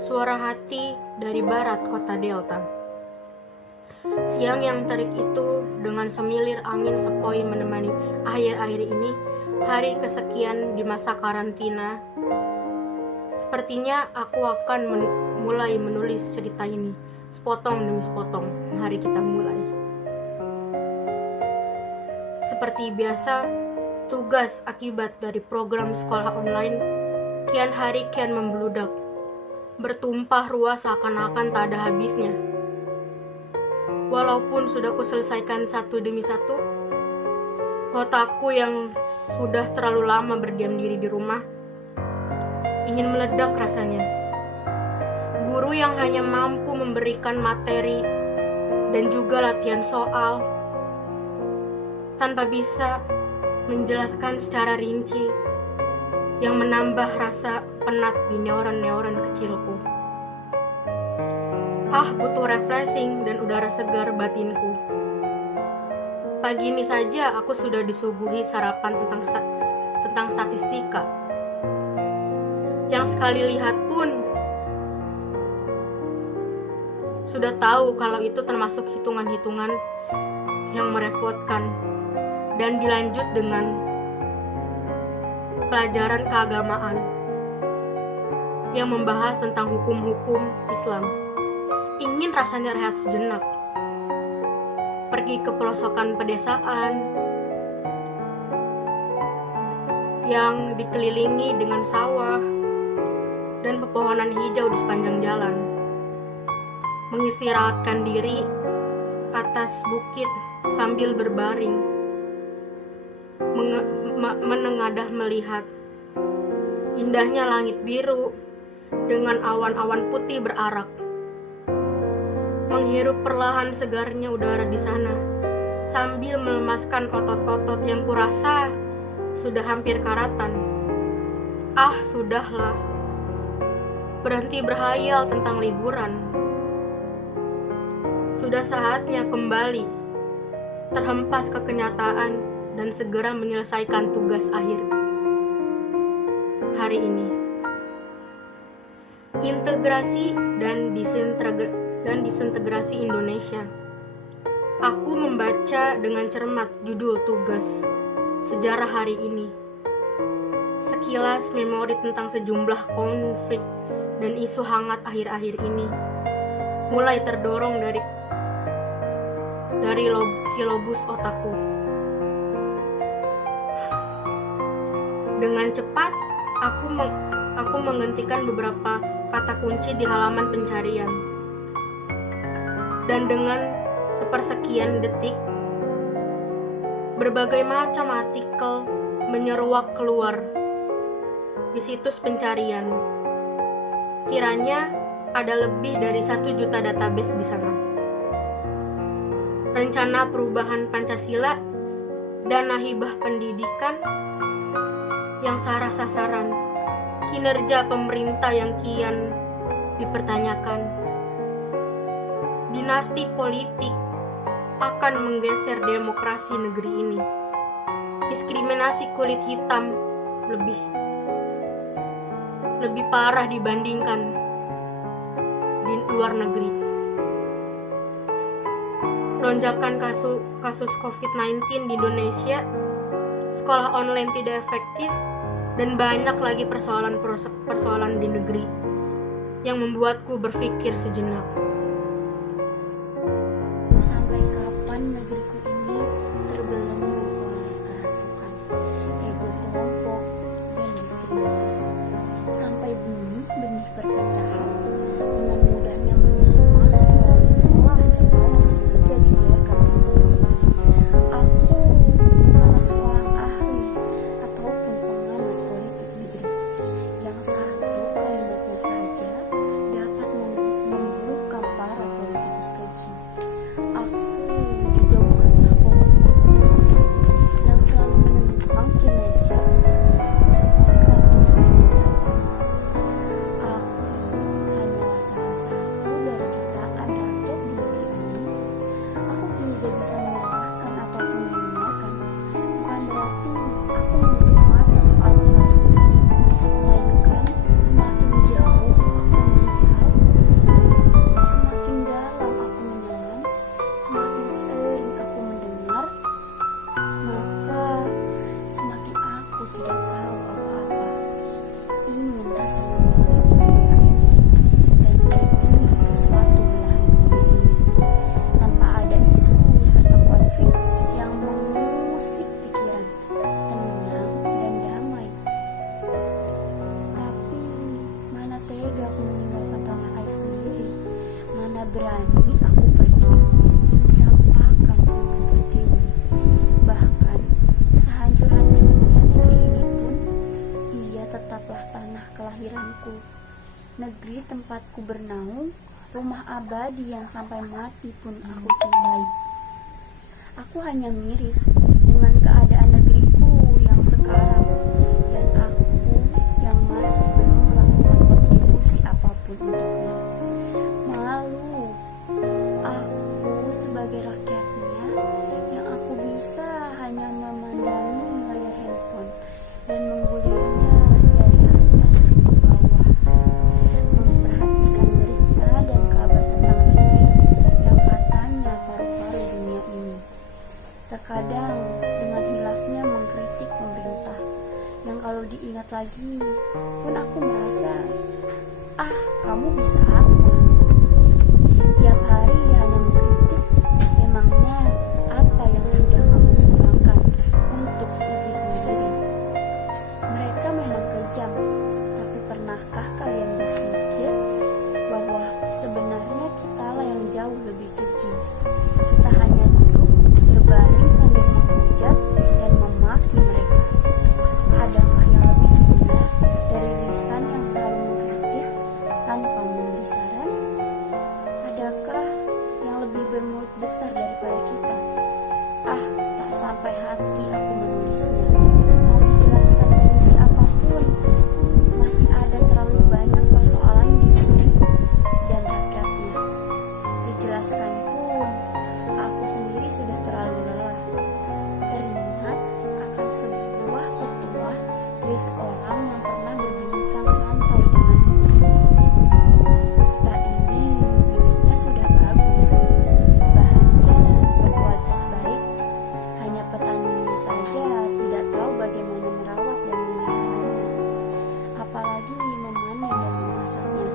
Suara hati dari barat kota Delta. Siang yang terik itu dengan semilir angin sepoi menemani akhir-akhir ini, hari kesekian di masa karantina. Sepertinya aku akan mulai menulis cerita ini, sepotong demi sepotong. Mari kita mulai. Seperti biasa, tugas akibat dari program sekolah online kian hari kian membludak, bertumpah ruah seakan-akan tak ada habisnya. Walaupun sudah kuselesaikan satu demi satu, otakku yang sudah terlalu lama berdiam diri di rumah ingin meledak rasanya. Guru yang hanya mampu memberikan materi dan juga latihan soal tanpa bisa menjelaskan secara rinci yang menambah rasa penat di neuron-neuron kecilku. Butuh refreshing dan udara segar batinku. Pagi ini saja aku sudah disuguhi sarapan tentang statistika. Yang sekali lihat pun sudah tahu kalau itu termasuk hitungan-hitungan yang merepotkan, dan dilanjut dengan pelajaran keagamaan yang membahas tentang hukum-hukum Islam. Ingin rasanya rehat sejenak, pergi ke pelosokan pedesaan yang dikelilingi dengan sawah dan pepohonan hijau di sepanjang jalan, mengistirahatkan diri atas bukit sambil berbaring, menengadah melihat indahnya langit biru dengan awan-awan putih berarak, menghirup perlahan segarnya udara di sana, sambil melemaskan otot-otot yang kurasa sudah hampir karatan. Sudahlah, berhenti berhayal tentang liburan. Sudah saatnya kembali terhempas ke kenyataan dan segera menyelesaikan tugas akhir hari ini. Integrasi dan disintegrasi Indonesia. Aku membaca dengan cermat judul tugas sejarah hari ini. Sekilas memori tentang sejumlah konflik dan isu hangat akhir-akhir ini mulai terdorong dari silabus otakku. Dengan cepat, aku menghentikan beberapa kata kunci di halaman pencarian. Dan dengan sepersekian detik, berbagai macam artikel menyeruak keluar di situs pencarian. Kiranya ada lebih dari 1 juta database di sana. Rencana perubahan Pancasila, dana hibah pendidikan yang salah sasaran, kinerja pemerintah yang kian dipertanyakan, dinasti politik akan menggeser demokrasi negeri ini, diskriminasi kulit hitam lebih parah dibandingkan di luar negeri, lonjakan kasus COVID-19 di Indonesia, sekolah online tidak efektif, dan banyak lagi persoalan di negeri yang membuatku berpikir sejenak. Sampai kapan negeriku ini terbelenggu oleh kerasukan, ego kelompok, dan diskriminasi, sampai benih-benih perpecahan dengan mudahnya menusuk masuk melalui celah-celah yang sengaja dibiarkan terbuka. Aku bukanlah seorang ahli ataupun pengamat politik negeri yang satu kalimatnya saja dapat membuka para politikus keji. Aku juga bukanlah kelompok oposisi yang selalu menentang kinerja tugas-tugas orang kursi jabatan. Aku rasanya menutup pintu Doraemon dan pergi ke suatu belahan bumi ini tanpa ada isu serta konflik yang mengusik pikiran, tenang dan damai. Tapi mana tega aku meninggalkan tanah air sendiri, mana berani aku pergi mencampakkan ibu pertiwi. Bahkan sehancur-hancurnya negeri ini pun, ia tetaplah tanah kelahiranku, negeri tempatku bernaung, rumah abadi yang sampai mati pun aku cintai. Aku hanya miris dengan keadaan negeriku yang sekarang, dan aku yang masih belum melakukan kontribusi apapun untuknya. Malu aku sebagai rakyatnya, yang aku bisa hanya memandangi layar handphone dan menggulirnya dari atas ke bawah, memperhatikan berita dan kabar tentang negeri yang katanya paru-paru dunia ini. Terkadang dengan hilafnya mengkritik pemerintah yang kalau diingat lagi pun aku merasa, kamu bisa apa? Tiap hari hanya mengkritik, memangnya apa yang sudah kamu sumbangkan untuk negeri sendiri? Mereka memang kejam, tapi pernahkah kalian berpikir bahwa sebenarnya kitalah yang jauh lebih keji? Kita hanya duduk berbaring sambil menghujat dan memaki mereka. Adakah yang lebih hina dari lisan yang selalu mengkritik tanpa memberi saran? Adakah yang lebih bermulut besar daripada kita? Tak sampai hati aku menulisnya. Mau dijelaskan serinci apapun, masih ada terlalu banyak persoalan di negeri dan rakyatnya. Dijelaskan pun, aku sendiri sudah terlalu lelah. Teringat akan sebuah petuah dari seorang yang pernah berbincang santai denganku. Kita ini bibitnya sudah bagus, bahannya berkualitas baik, hanya petaninya saja tidak tahu bagaimana merawat dan memeliharanya, apalagi memanen dan memasaknya.